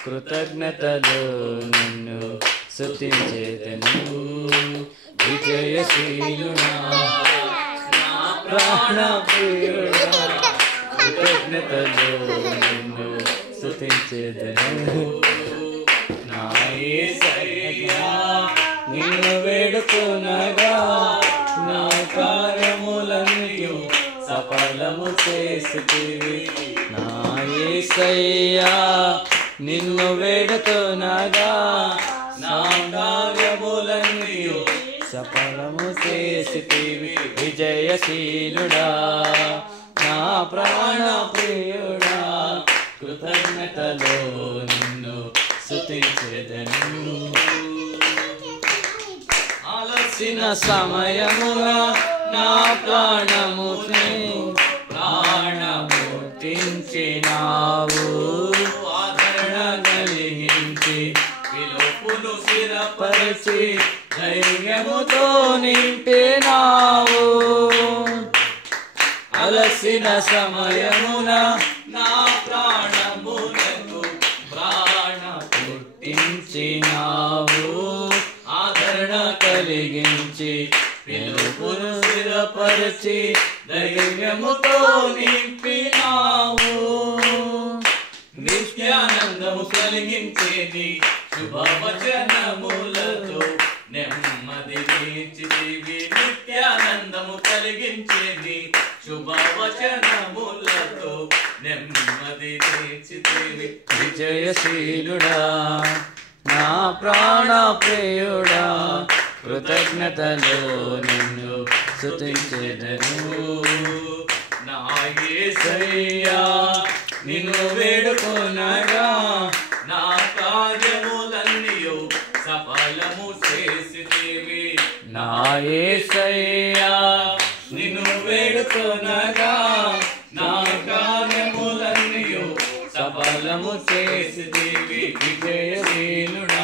కృతజ్ఞతలు నిన్ను స్తుతించెదను. విజయశీలుడా నా ప్రాణ ప్రియుడా, కృతజ్ఞతలు నిన్ను స్తుతించెదను. నా యేసయ్యా నిన్ను వేడుకొనగా నా కార్యములన్నీ సఫలము చేసితివి. నా యేసయ్యా నిన్ను వేడుకొనగా నా కార్యములన్నీ సఫలము చేసితివి. విజయశీలుడా నా ప్రాణ ప్రియుడా, కృతజ్ఞతలో నిన్ను స్తుతించెదను. ఆలసిన సమయమున నా ప్రాణముట్టించినావు. ఆదరణ కలిగించి పిలుపును స్థిరపరిచి ధైర్యముతో నింపినావు. అలసిన సమయమున నా ప్రాణములకు ప్రాణ పుట్టించినావు. ఆదరణ కలిగించి పిలుపును స్థిరపరిచి ధైర్యముతో నింపినావు. నిత్యానందము కలిగించేది శుభవచనములతో నెమ్మది నీచితివి. నిత్యానందము కలిగించేది శుభవచనములతో నెమ్మది నీచితివి. విజయశీలుడా నా ప్రాణ ప్రియుడా, కృతజ్ఞతలో నిన్ను స్తుతించెదను. నా యేసయ్యా నిన్ను వేడుకొనగా నా కార్యములన్నీ సఫలము చేసితివి. నా యేసయ్యా నిన్ను వేడుకొనగా నా కార్యములన్నీ సఫలము చేసితివి. విజయశీలుడా